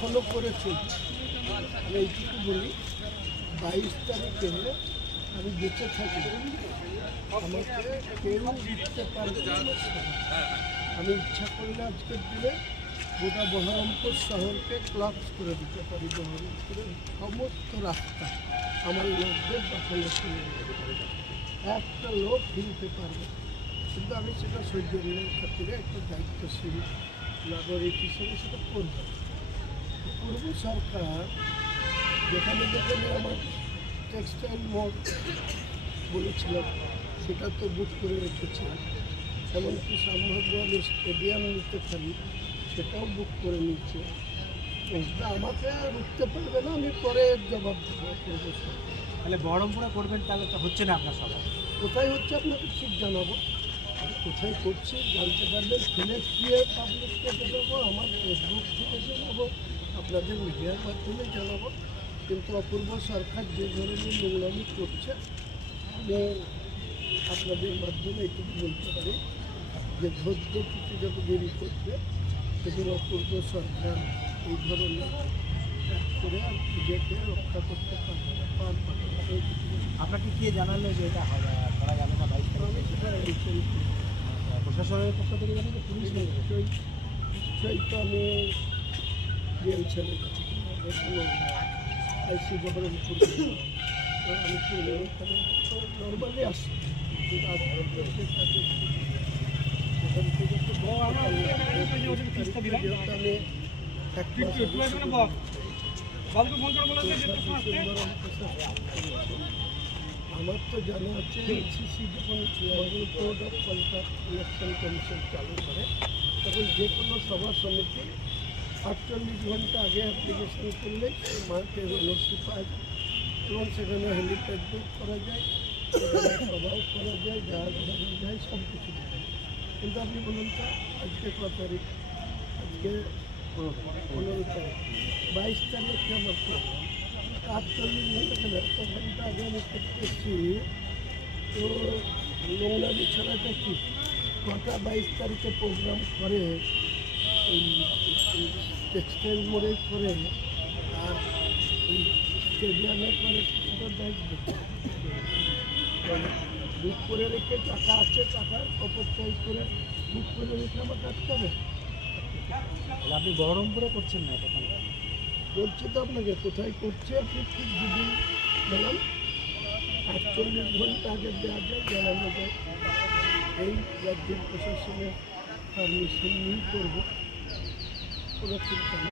এখনও করেছি। আমি এইটুকু বলি, 22 তারিখে আমি বেঁচে থাকি, আমাকে কেউ দিতে পারবে না। আমি ইচ্ছা করলে আজকের দিনে গোটা বহরমপুর শহরকে ক্লাবস করে দিতে পারি। বহরমপুরের সমস্ত রাস্তা আমার লোকদের দখলে চলে যেতে পারে, একটা লোক কিনতে পারবে। কিন্তু আমি সেটা সৌজন্যের খাতিরে একটা দায়িত্বশীল নাগরিক হিসেবে সেটা করব। পূর্ব সরকার যেখানে যেখানে আমার টেক্সটাইল মল বলেছিলাম সেটা তো বুক করে রেখেছিলাম, এমনকি সম্ভাব্য আমি স্টেডিয়াম নিতে পারি সেটাও বুক করে নিচ্ছে। এটা আমাকে রুখতে পারবে না, আমি পরে জবাব দেবো। পূর্ব সরকার তাহলে বহরমপুরে করবেন, তাহলে তো হচ্ছে না আপনার সভা? কোথায় হচ্ছে আপনাকে ঠিক জানাবো, কোথায় করছি জানতে পারবেন। ফ্লেক্স দিয়ে পাবলিককে জানাবো, আমার ফেসবুক থেকে জানাবো, আপনাদের মিডিয়ার মাধ্যমে জানাবো। কিন্তু অপূর্ব সরকার যে ধরনের নোংরামি করছে, আমি আপনাদের মাধ্যমে এটুকু বলতে পারি যে ধৈর্য কিছু যত দেরি করবে সেদিন অপূর্ব সরকার এই ধরনের কাজ করে আর নিজেকে রক্ষা করতে পারবে না, পার পাবে না। আপনাকে কে জানালো যে এটা হবে করা যাবে না? 22 আমি সেটা নিশ্চয়ই প্রশাসনের পক্ষ থেকে জানেন যে পুলিশ নিশ্চয়ই তো আমি ছেলের কাছে আইসি বহরমপুর আমি কি এখানে নর্মালি আসি, কিন্তু আজকের কাছে সেখান থেকে তো যেহেতু আমি এক আমার তো জানা আছে সিসি যখন model code of conduct election commission চালু করে তখন যে কোনো সভা সমিতি 48 ঘন্টা আগে অ্যাপ্লিকেশন করলে মাঠে এনওসি পাওয়া যায় এবং সেখানে হেলিপ্যাড বুক করা যায়, সেখানে সভাও করা যায়, জাহাজ বানানো যায়, সব কিছু করা যায়। কিন্তু আপনি বলুন তো আজকে কত তারিখ? আজকে 15 তারিখ, 22 তারিখে আমার প্রোগ্রাম। 48 ঘন্টা আগে আমি করতেছি, তো নোংরামি ছাড়াটা কি কটা 22 তারিখে প্রোগ্রাম করে এই টেক্সটাইল মোড়ে করে আর এই স্টেডিয়ামে করে সেটা দেখবে। বুক করে রেখে টাকা আছে, টাকার অপচয় করে বুক করে রেখে আমার আটকাবে। আপনি বহরমপুরে করছেন না তখন? বলছি তো আপনাকে কোথায় করছে, আপনি ঠিক যদি বললাম 48 ঘন্টা আগে দেওয়া যায়, জানানো যায়। এই রাজ্যের প্রশাসনের পারমিশন নিয়ে করবো, কোনো চিন্তা নেই।